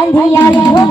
अंधियारी हो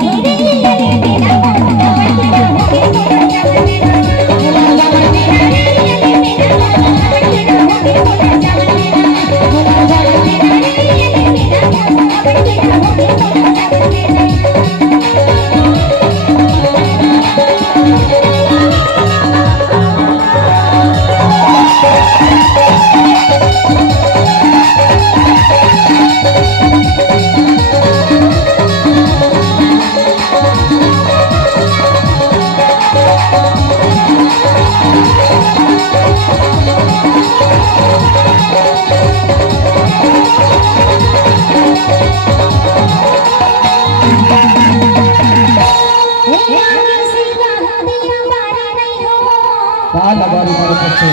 लगारी मारे पछे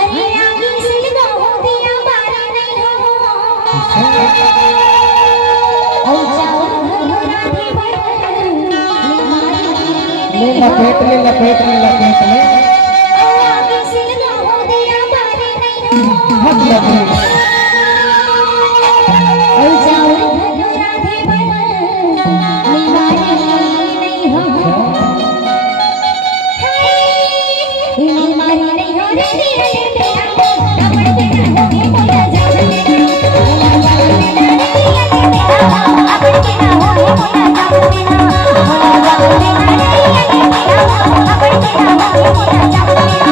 अरे आगे सिलगा हो दिया बारी नहीं हो ओ चावल घोड़ा भी ले लपेट ले आगे सिलगा हो दिया बारी नहीं हो हट लगे ओ चावल घोड़ा भी बीमारी नहीं हो बीमारी नहीं हो रे तेरा कपड़ तेरा हो गया मोला जाने कपड़ तेरा हो गया मोला जाने कपड़ तेरा हो गया मोला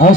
और